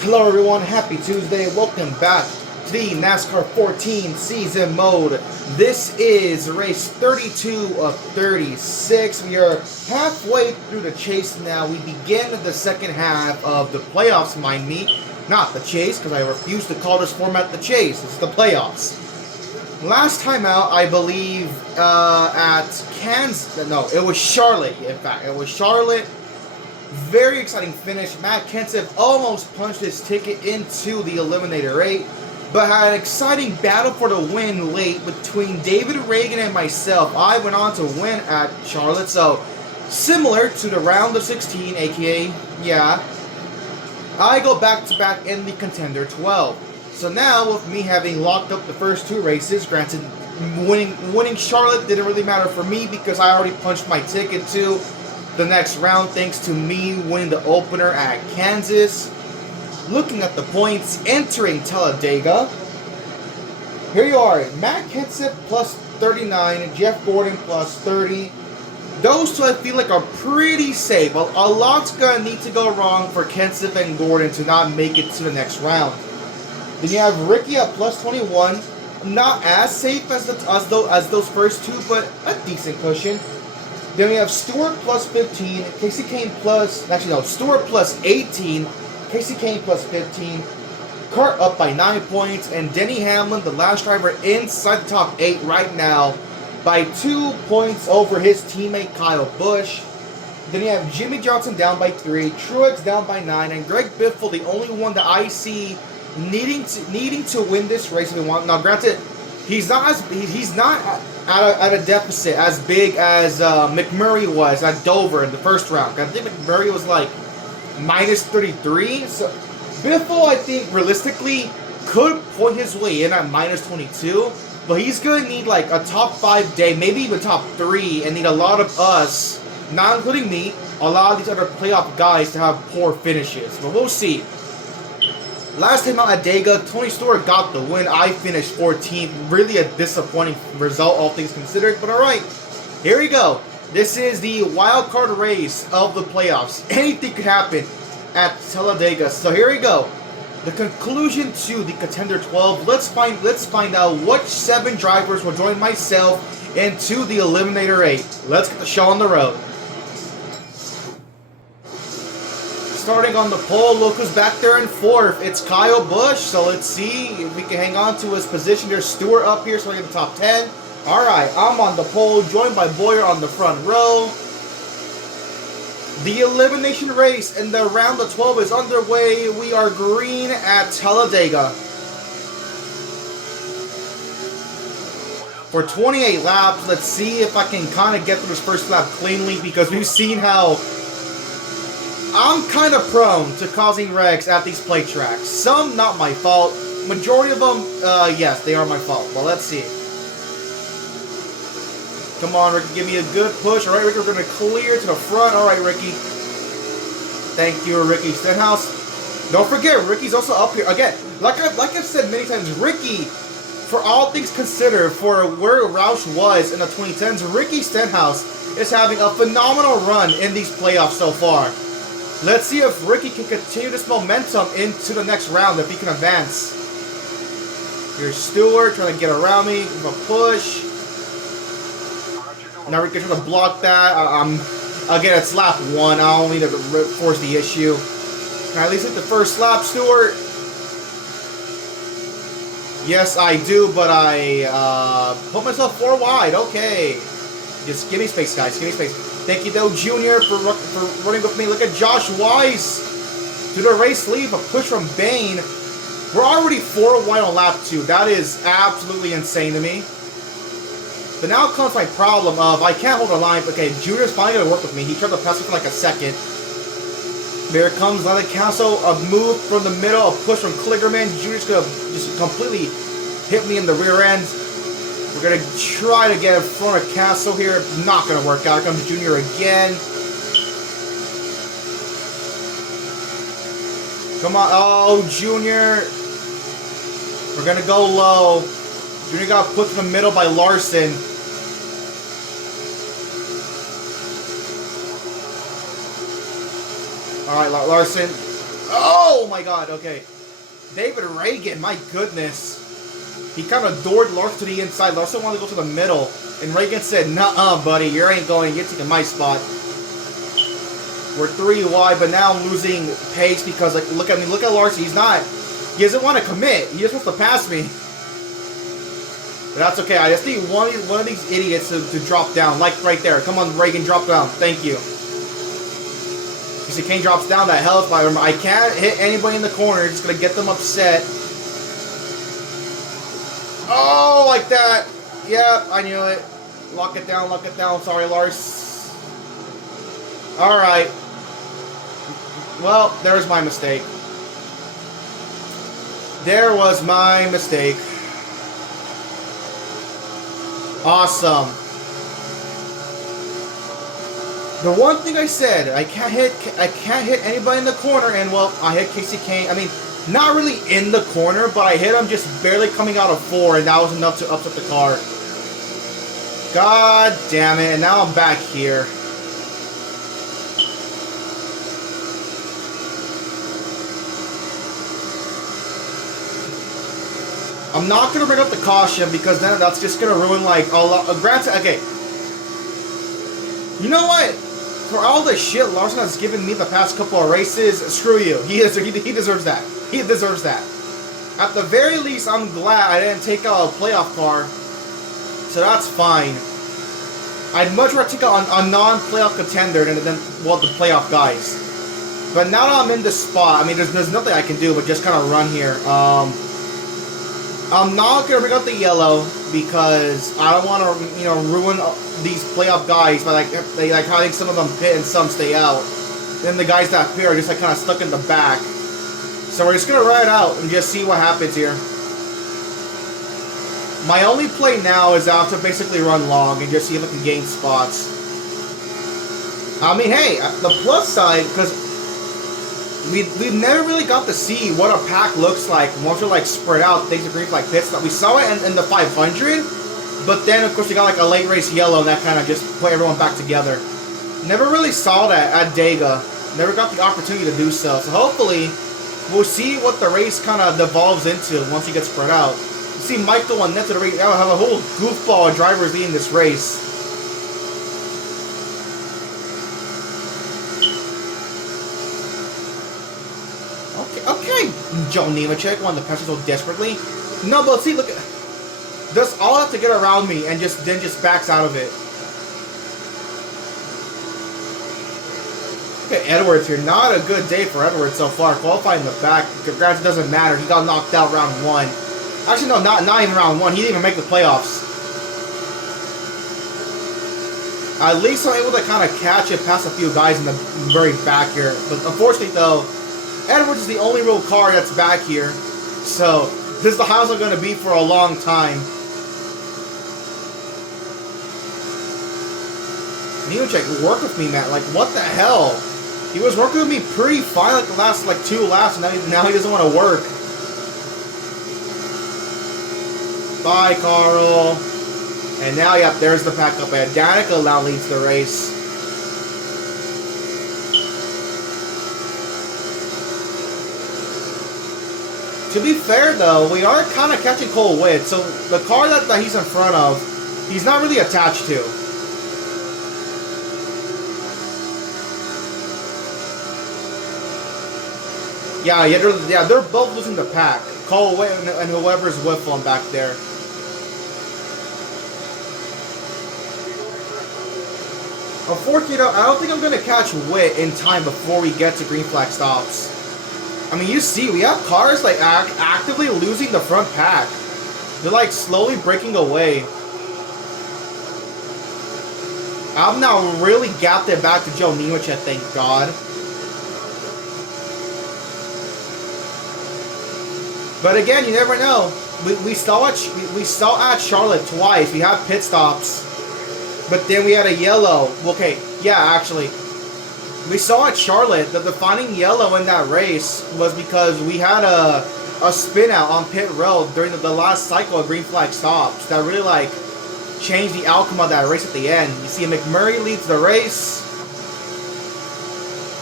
Hello everyone, happy Tuesday. Welcome back to the NASCAR 14 season mode. This is race 32 of 36. We are halfway through the chase now. We begin the second half of the playoffs, mind me. Not the chase, because I refuse to call this format the chase. It's the playoffs. Last time out, I believe, at Kansas. No, it was Charlotte, in fact. It was Charlotte. Very exciting finish. Matt Kenseth almost punched his ticket into the Eliminator 8, but had an exciting battle for the win late between David Reagan and myself. I went on to win at Charlotte, so similar to the round of 16, aka, yeah, I go back-to-back in the Contender 12. So now, with me having locked up the first two races, granted, winning Charlotte didn't really matter for me because I already punched my ticket to the next round thanks to me winning the opener at Kansas. Looking at the points, entering Talladega, here you are, Matt Kenseth plus 39, Jeff Gordon plus 30. Those two I feel like are pretty safe. A lot's going to need to go wrong for Kenseth and Gordon to not make it to the next round. Then you have Ricky at plus 21, not as safe as those first two, but a decent cushion. Then we have Stewart plus 15, Casey Kane plus, actually no, Stewart plus 18, Casey Kane plus 15, Kurt up by 9 points, and Denny Hamlin, the last driver inside the top 8 right now, by 2 points over his teammate Kyle Busch. Then you have Jimmy Johnson down by 3, Truex down by 9, and Greg Biffle, the only one that I see needing to win this race if we want. Now, granted, he's not at a deficit as big as McMurray was at Dover in the first round. I think McMurray was like minus 33. So Biffle, I think, realistically could point his way in at minus 22. But he's going to need like a top 5 day, maybe even top 3, and need a lot of us, not including me, a lot of these other playoff guys to have poor finishes. But we'll see. Last time out at Dega, Tony Stewart got the win. I finished 14th. Really a disappointing result, all things considered. But alright, here we go. This is the wild card race of the playoffs. Anything could happen at Talladega. So here we go. The conclusion to the Contender 12. Let's find out which 7 drivers will join myself into the Eliminator 8. Let's get the show on the road. Starting on the pole, look who's back there in 4th. It's Kyle Busch. So let's see if we can hang on to his position. There's Stewart up here, so we get the top 10. Alright, I'm on the pole, joined by Boyer on the front row. The elimination race in the round of 12 is underway. We are green at Talladega. For 28 laps, let's see if I can kind of get through this first lap cleanly, because we've seen how I'm kind of prone to causing wrecks at these plate tracks. Some not my fault. Majority of them, yes, they are my fault. Well, let's see. Come on, Ricky, give me a good push. All right, Ricky, we're going to clear to the front. All right, Ricky. Thank you, Ricky Stenhouse. Don't forget, Ricky's also up here. Again, like I've said many times, Ricky, for all things considered, for where Roush was in the 2010s, Ricky Stenhouse is having a phenomenal run in these playoffs so far. Let's see if Ricky can continue this momentum into the next round, if he can advance. Here's Stewart trying to get around me. Give a push. Now Ricky trying to block that. Again, it's lap 1. I don't need to force the issue. Can I at least hit the first lap, Stewart? Yes, I do, but I put myself 4 wide. Okay. Just give me space, guys. Give me space. Thank you, though, Junior, for running with me. Look at Josh Wise to the race lead. A push from Bain. We're already 4 wide on lap 2. That is absolutely insane to me. But now comes my problem of I can't hold a line. Okay, Junior's finally going to work with me. He tried to pass me for like a second. There comes Lana Castle. A move from the middle. A push from Kligerman. Junior's going to just completely hit me in the rear end. We're going to try to get in front of Castle here. Not going to work out. Here comes Junior again. Come on. Oh, Junior. We're going to go low. Junior got put in the middle by Larson. Alright, Larson. Oh my god, okay. David Reagan, my goodness. He kind of doored Larson to the inside. Larson wanted to go to the middle. And Reagan said, nuh-uh, buddy, you ain't going. You're taking my spot. We're 3 wide, but now I'm losing pace because, like, look at me. Look at Larson. He doesn't want to commit. He just wants to pass me. But that's okay. I just need one of these idiots to drop down. Like right there. Come on, Reagan, drop down. Thank you. You see, Kane drops down that health bar. I can't hit anybody in the corner. It's going to get them upset. Oh, like that. Yep, I knew it. Lock it down, lock it down. Sorry, Lars. Alright. Well, there's my mistake. There was my mistake. Awesome. The one thing I said, I can't hit anybody in the corner, and well, I hit Casey Kane. I mean, not really in the corner, but I hit him just barely coming out of 4, and that was enough to upset the car. God damn it, and now I'm back here. I'm not going to bring up the caution because then that's just going to ruin, like, a lot. Granted, okay. You know what? For all the shit Larson has given me the past couple of races, screw you. He deserves that. He deserves that. At the very least, I'm glad I didn't take out a playoff car. So that's fine. I'd much rather take out a non-playoff contender than well, the playoff guys. But now that I'm in this spot, I mean, there's nothing I can do but just kind of run here. I'm not going to bring up the yellow because I don't want to, you know, ruin these playoff guys by, like having some of them pit and some stay out. Then the guys that pit are just, like, kind of stuck in the back. So we're just going to ride out and just see what happens here. My only play now is out to basically run long and just see if I can gain spots. I mean, hey, the plus side, because we've never really got to see what a pack looks like once we're, like, spread out thanks to green flag pit stop. We saw it in the 500, but then, of course, we got, like, a late race yellow, and that kind of just put everyone back together. Never really saw that at Dega. Never got the opportunity to do so. So hopefully, we'll see what the race kind of devolves into once you get spread out. You see Michael and Neto have a whole goofball of drivers leading this race. Okay, Joe Nemechek wanted to pass so desperately. No, but see, look, does all have to get around me and then just backs out of it. Okay, Edwards here. Not a good day for Edwards so far. Qualifying in the back. Granted, it doesn't matter. He got knocked out round 1. Actually, no, not even round 1. He didn't even make the playoffs. At least I'm able to kind of catch it past a few guys in the very back here. But unfortunately, though, Edwards is the only real car that's back here. So, this is the house I'm going to be for a long time. Nemechek, work with me, man. Like, what the hell? He was working with me pretty fine like the last, like, 2 laps, and now he doesn't want to work. Bye, Carl. And now, yep, there's the pack up ahead. Danica now leads the race. To be fair, though, we are kind of catching Cole Witt. So the car that he's in front of, he's not really attached to. Yeah, they're both losing the pack. Cole Witt and whoever's with them back there. Unfortunately, though, I don't think I'm going to catch Witt in time before we get to green flag stops. I mean, you see, we have cars, like, actively losing the front pack. They're, like, slowly breaking away. I've now really gapped it back to Joe Nemechek, thank God. But again, you never know. We saw at Charlotte twice. We had pit stops. But then we had a yellow. Okay, yeah, actually. We saw at Charlotte that the defining yellow in that race was because we had a spin out on pit road during the last cycle of green flag stops that really, like, changed the outcome of that race at the end. You see, McMurray leads the race.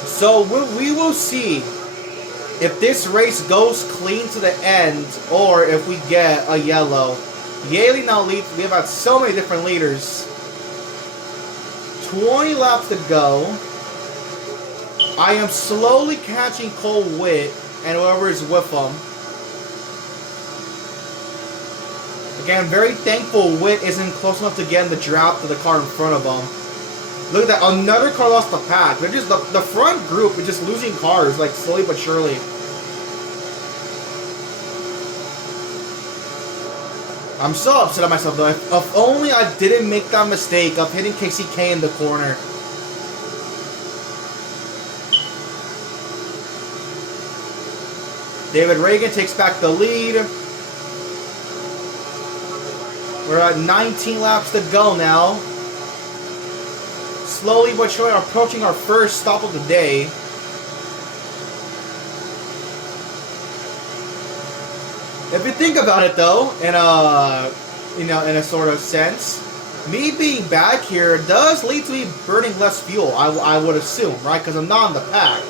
So we will see if this race goes clean to the end, or if we get a yellow. Yaley now leads. We have had so many different leaders. 20 laps to go. I am slowly catching Cole Witt and whoever is with him. Again, very thankful Witt isn't close enough to get in the draft to the car in front of him. Look at that, another car lost the pack. They're just the front group is just losing cars, like slowly but surely. I'm so upset at myself though. If only I didn't make that mistake of hitting KCK in the corner. David Reagan takes back the lead. We're at 19 laps to go now. Slowly but surely approaching our first stop of the day. If you think about it though, in a sort of sense, me being back here does lead to me burning less fuel, I would assume, right? Because I'm not in the pack.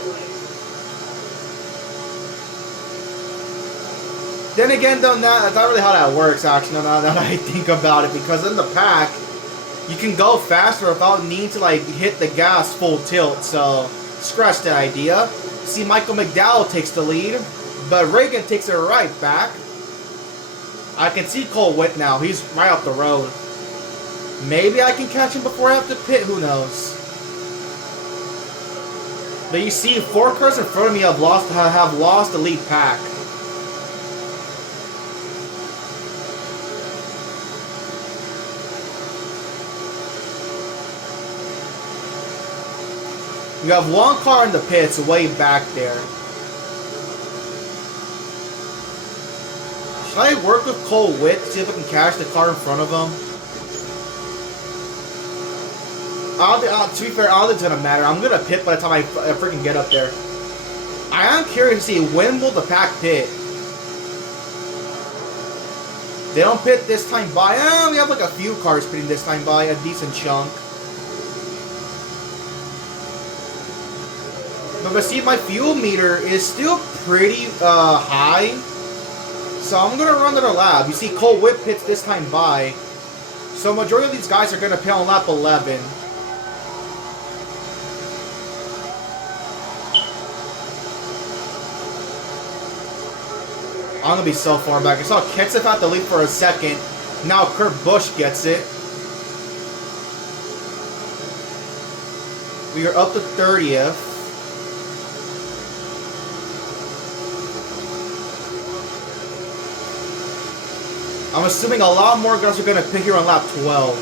Then again, though, that's not really how that works, actually, now that I think about it. Because in the pack, you can go faster without needing to, like, hit the gas full tilt. So, scratch that idea. See, Michael McDowell takes the lead, but Reagan takes it right back. I can see Cole Witt now. He's right up the road. Maybe I can catch him before I have to pit. Who knows? But you see, 4 cars in front of me have lost the lead pack. You have 1 car in the pits way back there. Should I work with Cole Witt to see if I can catch the car in front of him? To be fair, I don't think it's going to matter. I'm going to pit by the time I freaking get up there. I am curious to see when will the pack pit. They don't pit this time by. We have like a few cars pitting this time by, a decent chunk. But see, my fuel meter is still pretty high. So I'm going to run another lap. You see, Cole Witt pits this time by. So majority of these guys are going to pit on lap 11. I'm going to be so far back. I saw Kenseth at the lead for a second. Now Kurt Busch gets it. We are up to 30th. I'm assuming a lot more guys are going to pit here on lap 12.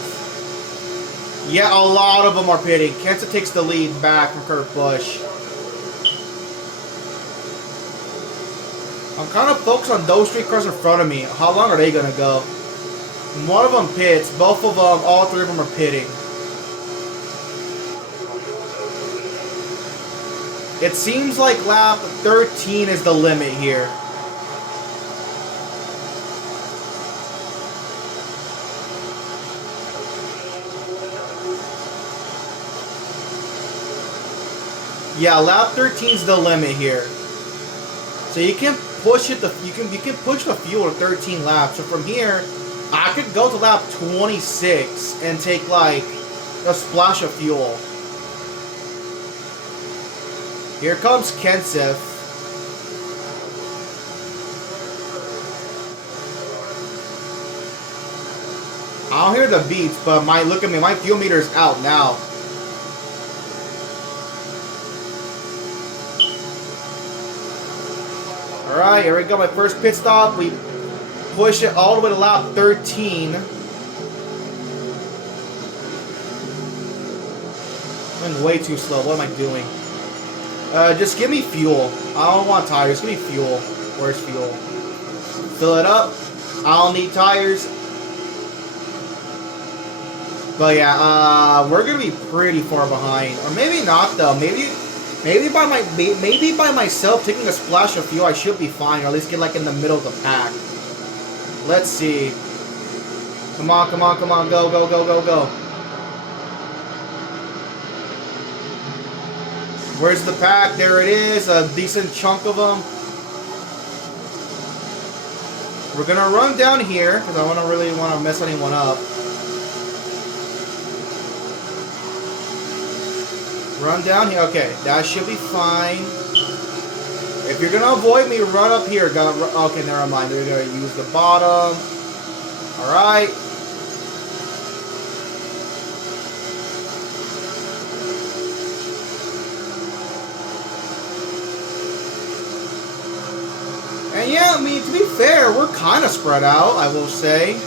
Yeah, a lot of them are pitting. Kenseth takes the lead back from Kurt Busch. I'm kind of focused on those 3 cars in front of me. How long are they going to go? One of them pits. Both of them, all 3 of them are pitting. It seems like lap 13 is the limit here. Yeah, lap 13 is the limit here. So you can push it. You can push the fuel to 13 laps. So from here, I could go to lap 26 and take like a splash of fuel. Here comes Kenseth. I don't hear the beeps, but look at me, my fuel meter is out now. Alright, here we go, my first pit stop. We push it all the way to lap 13. I'm going way too slow. What am I doing? Just give me fuel. I don't want tires. Give me fuel. Where's fuel? Fill it up. I don't need tires. But yeah, we're gonna be pretty far behind, or maybe not though. Maybe by myself taking a splash of fuel, I should be fine, or at least get like in the middle of the pack. Let's see. Come on, come on, come on, go, go, go, go, go. Where's the pack? There it is. A decent chunk of them. We're going to run down here because I don't really want to mess anyone up. Run down here. Okay, that should be fine. If you're going to avoid me, run up here. Okay, never mind. We're going to use the bottom. Alright. And yeah, I mean, to be fair, we're kind of spread out, I will say.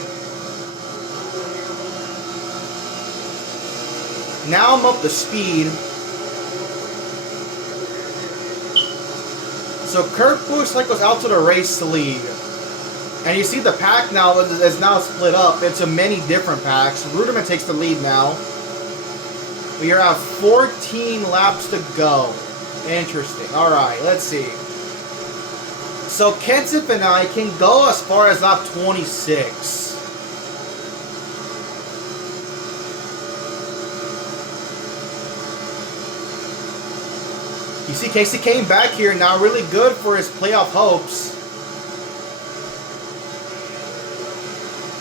Now I'm up to speed. So Kurt Busch goes out to the race lead. And you see the pack now is now split up into many different packs. Ruderman takes the lead now. We are at 14 laps to go. Interesting. Alright, let's see. So Kenseth and I can go as far as lap 26. You see Casey came back here now, really good for his playoff hopes.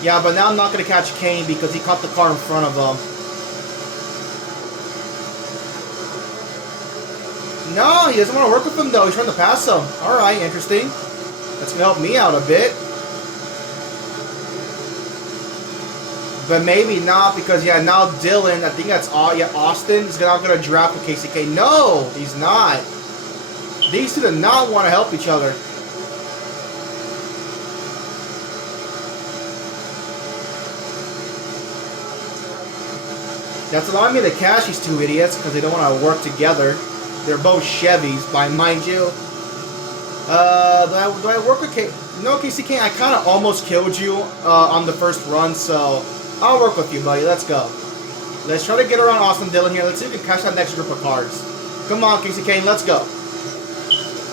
Yeah, but now I'm not going to catch Kane because he caught the car in front of him. No, he doesn't want to work with him though. He's trying to pass him. Alright, interesting. That's going to help me out a bit. But maybe not because, yeah, now Dylan, I think that's Austin, is now going to draft with Casey Kane. No, he's not. These two do not want to help each other. That's allowing me to catch these two idiots because they don't want to work together. They're both Chevys, by mind you. Do I work with Casey? No, Casey Kane, I kind of almost killed you on the first run, so I'll work with you, buddy. Let's go. Let's try to get around Austin Dillon here. Let's see if we can catch that next group of cars. Come on, Casey Kane, let's go.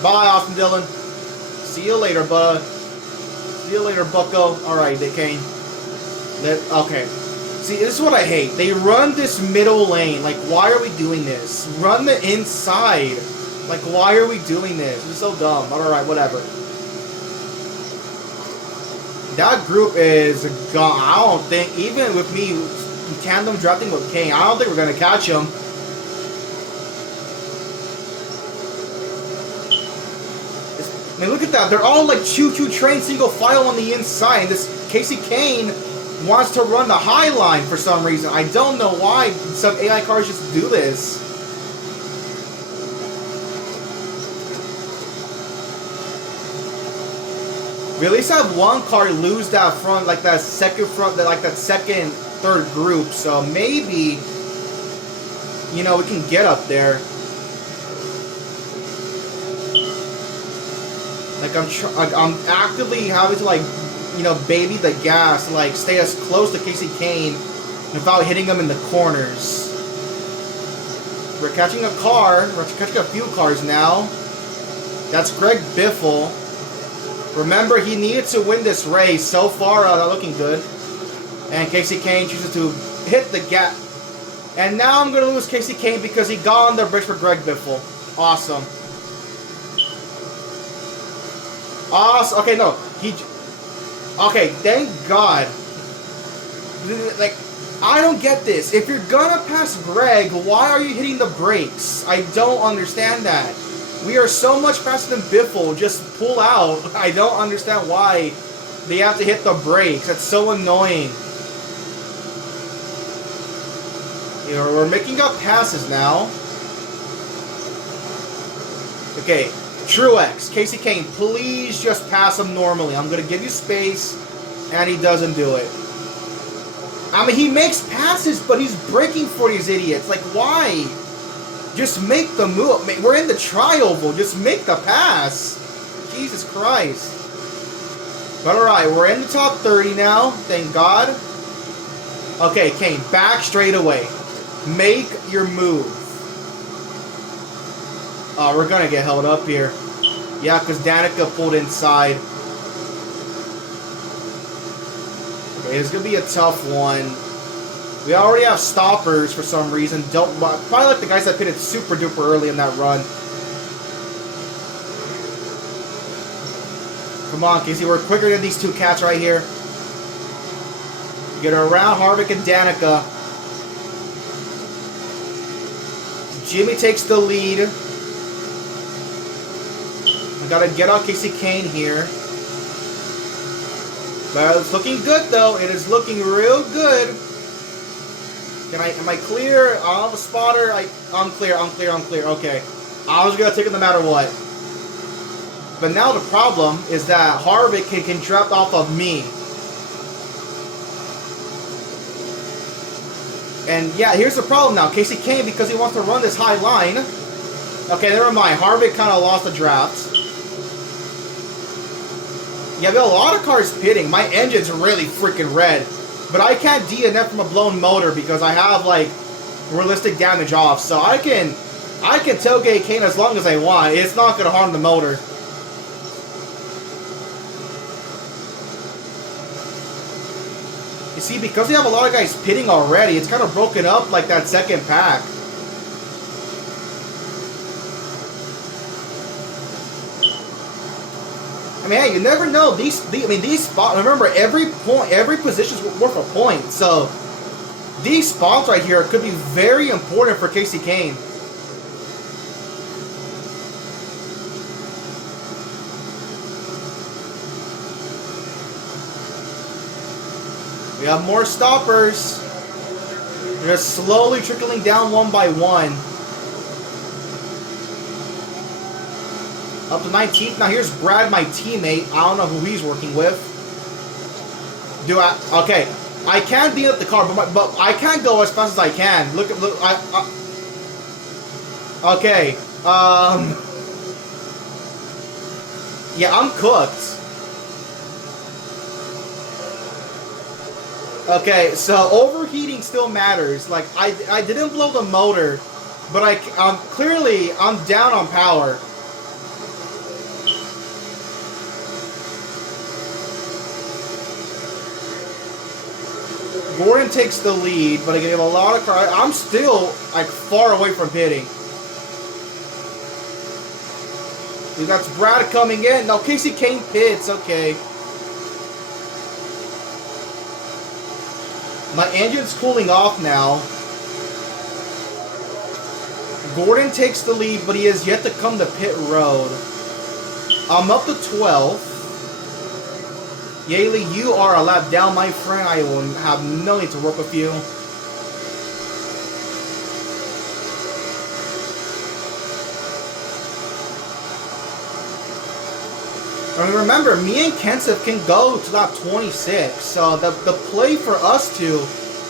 Bye, Austin Dillon. See you later, bud. See you later, bucko. Alright, Dick Kane. Okay. See, this is what I hate. They run this middle lane. Like, why are we doing this? Run the inside. Like, why are we doing this? This is so dumb. Alright, whatever. That group is gone. I don't think, even with me tandem drafting with Kane, I don't think we're going to catch him. I mean, look at that. They're all like choo-choo train single file on the inside. And this Casey Kane wants to run the high line for some reason. I don't know why some AI cars just do this. We at least have one car lose that front, like that second front, like that second, third group. So maybe, you know, we can get up there. Like I'm actively having to, like, you know, baby the gas, like stay as close to Casey Kane without hitting him in the corners. We're catching a car. We're catching a few cars now. That's Greg Biffle. Remember, he needed to win this race. So far, not looking good. And Casey Kane chooses to hit the gap. And now I'm going to lose Casey Kane because he got on the bridge for Greg Biffle. Awesome. Awesome. Okay, no. Okay, thank God. Like, I don't get this. If you're gonna pass Greg, why are you hitting the brakes? I don't understand that. We are so much faster than Biffle. Just pull out. I don't understand why they have to hit the brakes. That's so annoying. You know, we're making up passes now. Okay. Truex, Casey Kane, please just pass him normally. I'm going to give you space, and he doesn't do it. I mean, he makes passes, but he's braking for these idiots. Like, why? Just make the move. We're in the tri-oval. Just make the pass. Jesus Christ. But alright, we're in the top 30 now. Thank God. Okay, Kane, back straight away. Make your move. We're gonna get held up here. Yeah, because Danica pulled inside. Okay, it's gonna be a tough one. We already have stoppers for some reason. Probably like the guys that pitted super duper early in that run. Come on, Casey, we're quicker than these two cats right here. Get around Harvick and Danica. Jimmy takes the lead. I gotta get out Casey Kane here. But it's looking good though. It is looking real good. Am I clear? I have a spotter. I'm clear. Okay. I was gonna take it no matter what. But now the problem is that Harvick can draft off of me. And yeah, here's the problem now. Casey Kane, because he wants to run this high line. Okay, never mind. Harvick kind of lost the draft. Yeah, we have a lot of cars pitting. My engine's really freaking red. But I can't DNF from a blown motor because I have, like, realistic damage off. So I can tailgate Kane as long as I want. It's not going to harm the motor. You see, because we have a lot of guys pitting already, it's kind of broken up like that second pack. I mean, hey, you never know. These spots. Remember, every position's worth a point. So these spots right here could be very important for Casey Kane. We have more stoppers. They're just slowly trickling down one by one. Up to 19th. Now here's Brad, my teammate. I don't know who he's working with. Okay. I can beat up the car, but I can't go as fast as I can. Look. Okay. Yeah, I'm cooked. Okay, so overheating still matters. Like, I didn't blow the motor, but clearly I'm down on power. Gordon takes the lead, but I gave a lot of cars. I'm still, like, far away from pitting. We got Brad coming in. No, Casey Kane pits. Okay. My engine's cooling off now. Gordon takes the lead, but he has yet to come to pit road. I'm up to 12th. Yaley, you are a lap down, my friend. I will have no need to work with you. I mean, remember, me and Kenseth can go to lap 26, so the play for us two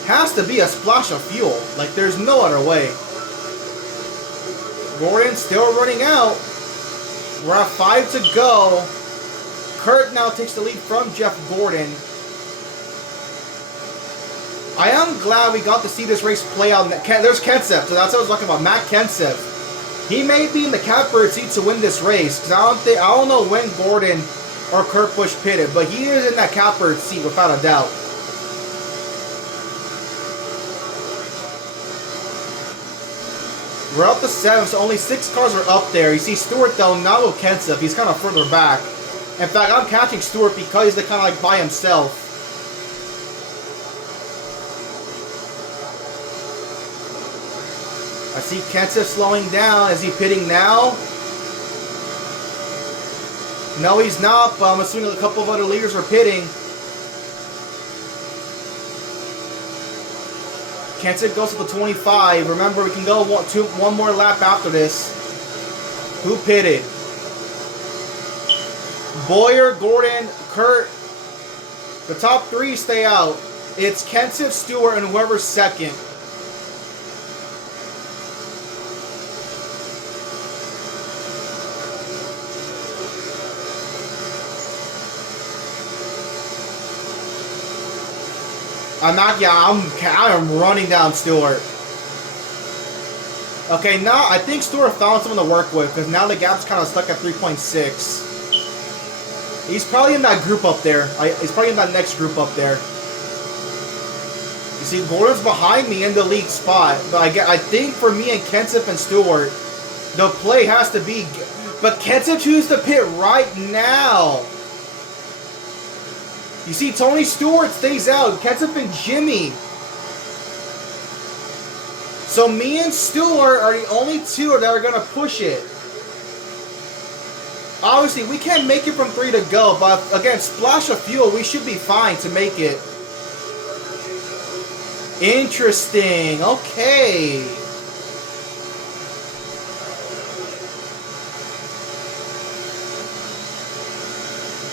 has to be a splash of fuel. Like, there's no other way. Gordon's still running out. We're at 5 to go. Kurt now takes the lead from Jeff Gordon. I am glad we got to see this race play out. There's Kenseth, so that's what I was talking about. Matt Kenseth. He may be in the catbird seat to win this race, because I don't know when Gordon or Kurt Busch pitted, but he is in that catbird seat without a doubt. We're up to 7, so only 6 cars are up there. You see Stewart though, not with Kenseth. He's kind of further back. In fact, I'm catching Stewart because he's kind of like by himself. I see Kenseth slowing down. Is he pitting now? No, he's not, but I'm assuming a couple of other leaders are pitting. Kenseth goes to the 25. Remember, we can go one more lap after this. Who pitted? Boyer, Gordon, Kurt. The top 3 stay out. It's Kenseth, Stewart, and whoever's second. I am running down Stewart. Okay, now I think Stewart found someone to work with, because now the gap's kind of stuck at 3.6. He's probably in that group up there. He's probably in that next group up there. You See, Gordon's behind me in the lead spot, but I think for me and Kenseth and Stewart, the play has to be... But Kenseth chooses to pit right now. You see, Tony Stewart stays out. Kenseth and Jimmy. So me and Stewart are the only two that are going to push it. Obviously, we can't make it from 3 to go, but again, splash of fuel, we should be fine to make it. Interesting. Okay.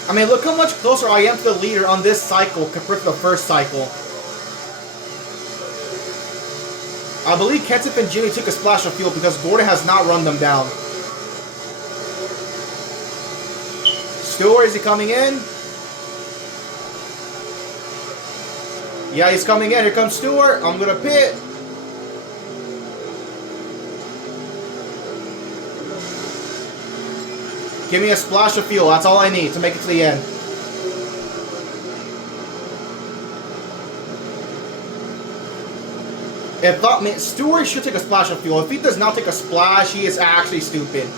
I mean, look how much closer I am to the leader on this cycle compared to the first cycle. I believe Kenseth and Jimmy took a splash of fuel because Gordon has not run them down. Stewart, is he coming in? Yeah, he's coming in. Here comes Stewart. I'm going to pit. Give me a splash of fuel. That's all I need to make it to the end. Stewart should take a splash of fuel. If he does not take a splash, he is actually stupid.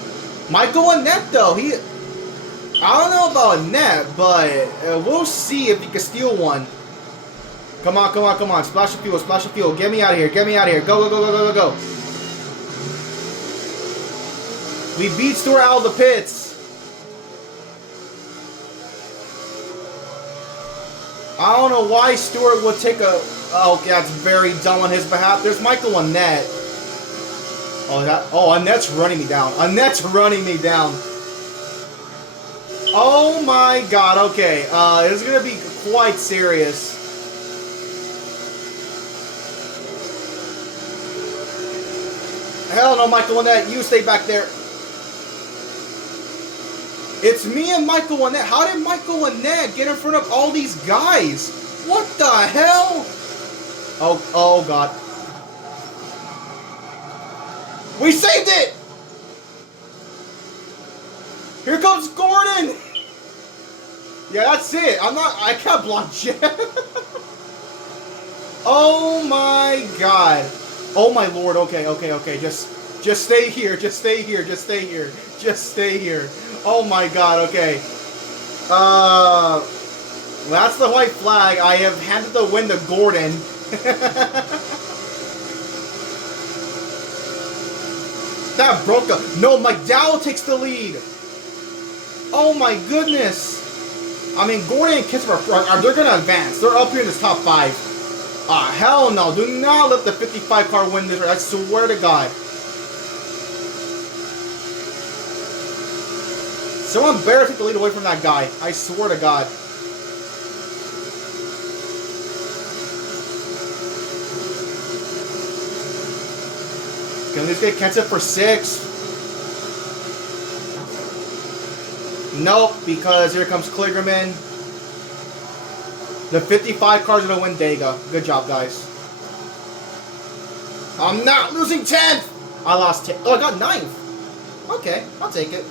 Michael Annette, though, I don't know about Annette, but we'll see if he can steal one. Come on, come on, come on. Splash of fuel, splash of fuel. Get me out of here, get me out of here. Go, go, go, go, go, go, go. We beat Stewart out of the pits. I don't know why Stewart would take a... Oh, that's very dumb on his behalf. There's Michael Annette. Oh, Annette's running me down. Annette's running me down. Oh my god, okay. It's gonna be quite serious. Hell no, Michael Annette, you stay back there. It's me and Michael Annette. How did Michael Annette get in front of all these guys? What the hell? Oh god. We saved it! Here comes Gordon! Yeah, that's it. I can't block Jeff. Oh my god. Oh my lord. Okay. Just stay here. Just stay here. Just stay here. Just stay here. Oh my god. Okay. That's the white flag. I have handed the win to Gordon. That broke up. No, McDowell takes the lead. Oh my goodness. I mean, Gordon and Kenseth are they're going to advance. They're up here in this top 5. Ah, hell no. Do not let the 55 car win this race. I swear to God. Someone better take the lead away from that guy. I swear to God. Can we just get Kenseth for 6? Nope, because here comes Kligerman. The 55 cars are going to win Dega. Good job, guys. I'm not losing 10th! I lost 10th. Oh, I got 9th. Okay, I'll take it.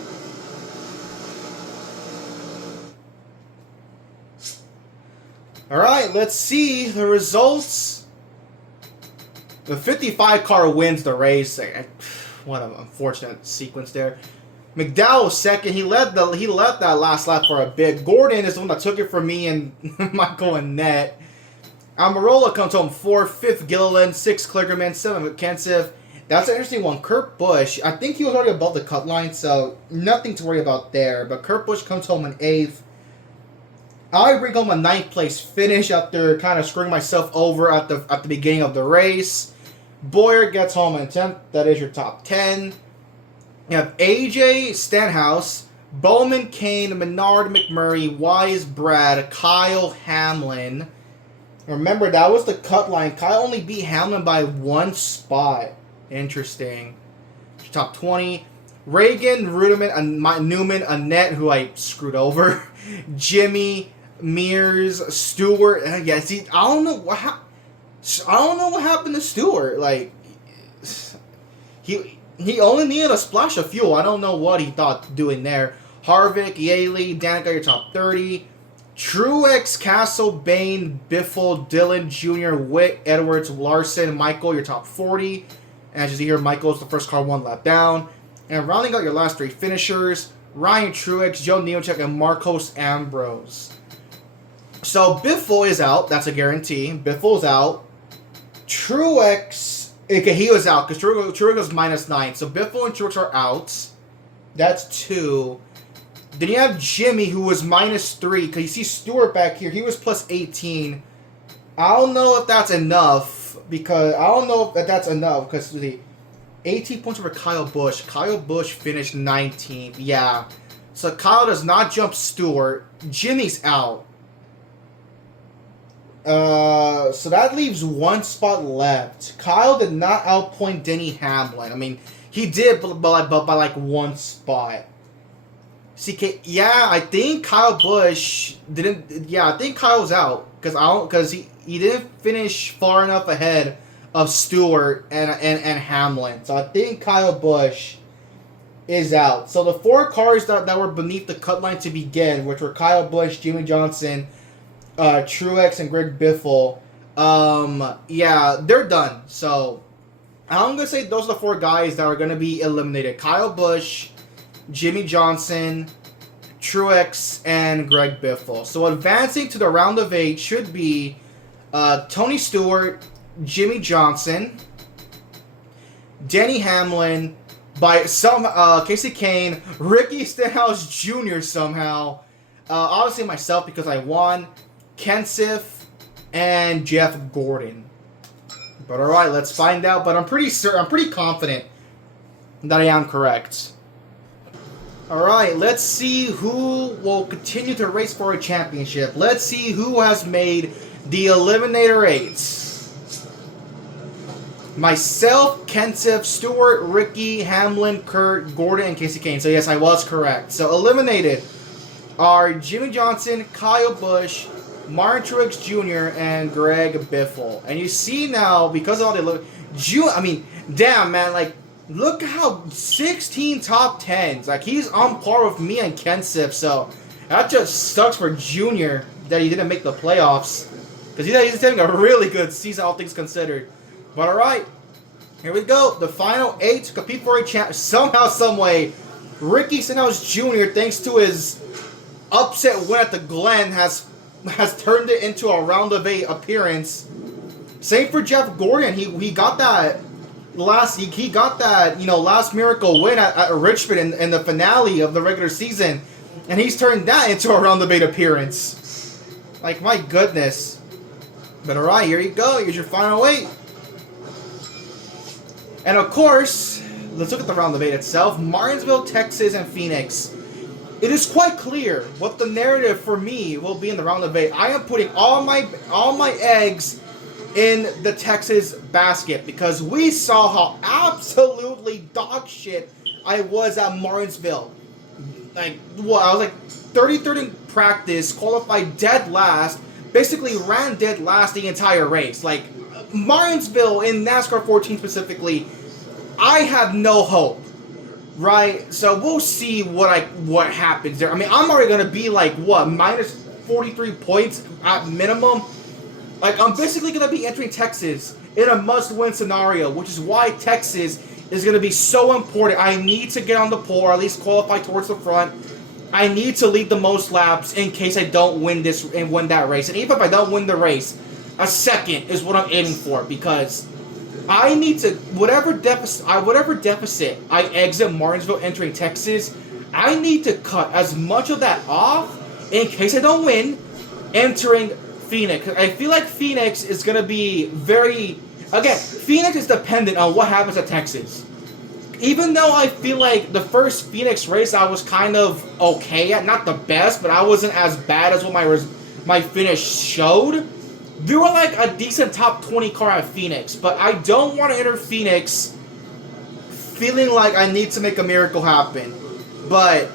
Alright, let's see the results. The 55 car wins the race. What an unfortunate sequence there. McDowell second. He led that last lap for a bit. Gordon is the one that took it from me and Michael Annette. Almirola comes home 4th, 5th Gilliland, 6th Kligerman, 7th Kenseth. That's an interesting one. Kurt Busch, I think he was already above the cut line, so nothing to worry about there. But Kurt Busch comes home in 8th. I bring home a 9th place finish after kind of screwing myself over at the beginning of the race. Boyer gets home in 10th. That is your top 10. You have AJ Stenhouse, Bowman Kane, Menard McMurray, Wise Brad, Kyle Hamlin. Remember, that was the cut line. Kyle only beat Hamlin by 1 spot. Interesting. Top 20. Reagan, Rudiman, Newman, Annette, who I screwed over. Jimmy, Mears, Stewart. Yeah, see, I don't know what happened to Stewart. Like, he only needed a splash of fuel. I don't know what he thought doing there. Harvick, Yaley, Danica, your top 30. Truex, Castle, Bain, Biffle, Dillon, Jr., Witt, Edwards, Larson, Michael, your top 40. And as you see here, Michael's the first car one lap down. And rounding out your last 3 finishers, Ryan Truex, Joe Nemechek, and Marcos Ambrose. So Biffle is out. That's a guarantee. Biffle's out. Truex, okay, he was out because Truex was -9. So Biffle and Truex are out. That's 2. Then you have Jimmy, who was -3, because you see Stewart back here. He was +18. I don't know if that's enough, because the 18 points over Kyle Busch. Kyle Busch finished 19th. Yeah. So Kyle does not jump Stewart. Jimmy's out. So that leaves 1 spot left. Kyle did not outpoint Denny Hamlin. I mean, he did, but by like 1 spot. CK, yeah, I think Kyle Busch didn't. Yeah, I think Kyle's out because he didn't finish far enough ahead of Stewart and Hamlin. So I think Kyle Busch is out. So the 4 cars that were beneath the cut line to begin, which were Kyle Busch, Jimmy Johnson, Truex, and Greg Biffle, yeah, they're done. So I'm gonna say those are the 4 guys that are gonna be eliminated: Kyle Busch, Jimmy Johnson, Truex, and Greg Biffle. So advancing to the round of 8 should be Tony Stewart, Jimmy Johnson, Denny Hamlin, by some Casey Kane, Ricky Stenhouse Jr. somehow, obviously myself because I won, Kenseth, and Jeff Gordon. But all right, let's find out. But I'm pretty confident that I am correct. Alright, let's see who will continue to race for a championship. Let's see who has made the Eliminator 8. Myself, Kenseth, Stewart, Ricky, Hamlin, Kurt, Gordon, and Casey Kane. So yes, I was correct. So eliminated are Jimmy Johnson, Kyle Busch, Martin Truex Jr., and Greg Biffle. And you see now, because of all the I mean, damn, man, like, look how 16 top 10s. Like, he's on par with me and Kenseth. So that just sucks for Junior that he didn't make the playoffs, because he's having a really good season, all things considered. But all right, here we go. The final 8 to compete for a champ. Somehow, some way, Ricky Stenhouse Jr., thanks to his upset win at the Glen, has turned it into a round of 8 appearance. Same for Jeff Gordon. He got that last last miracle win at Richmond in the finale of the regular season, and he's turned that into a round of 8 appearance. Like, my goodness. But alright, here you go. Here's your final 8. And of course, let's look at the round of 8 itself. Martinsville, Texas, and Phoenix. It is quite clear what the narrative for me will be in the round of 8. I am putting all my eggs in the Texas basket, because we saw how absolutely dog shit I was at Martinsville. Like, what? I was like 33rd in practice, qualified dead last, basically ran dead last the entire race. Like, Martinsville in NASCAR 14 specifically, I have no hope. Right? So we'll see what happens there. I mean, I'm already gonna be like, what, minus 43 points at minimum? Like, I'm basically going to be entering Texas in a must-win scenario, which is why Texas is going to be so important. I need to get on the pole, or at least qualify towards the front. I need to lead the most laps in case I don't win this and win that race. And even if I don't win the race, a second is what I'm aiming for, because I need to, whatever deficit I exit Martinsville entering Texas, I need to cut as much of that off in case I don't win entering Phoenix. I feel like Phoenix is going to be Phoenix is dependent on what happens at Texas. Even though I feel like the first Phoenix race I was kind of okay at, not the best, but I wasn't as bad as what my finish showed. We were like a decent top 20 car at Phoenix, but I don't want to enter Phoenix feeling like I need to make a miracle happen. But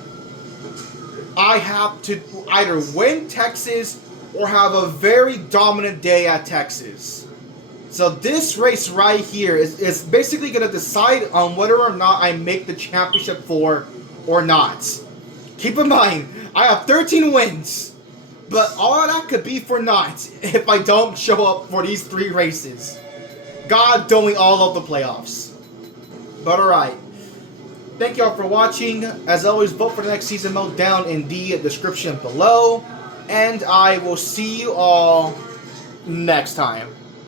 I have to either win Texas or have a very dominant day at Texas. So this race right here is basically going to decide on whether or not I make the championship 4 or not. Keep in mind, I have 13 wins. But all of that could be for naught if I don't show up for these 3 races. God doing all of the playoffs. But alright. Thank you all for watching. As always, vote for the next season mode down in the description below. And I will see you all next time.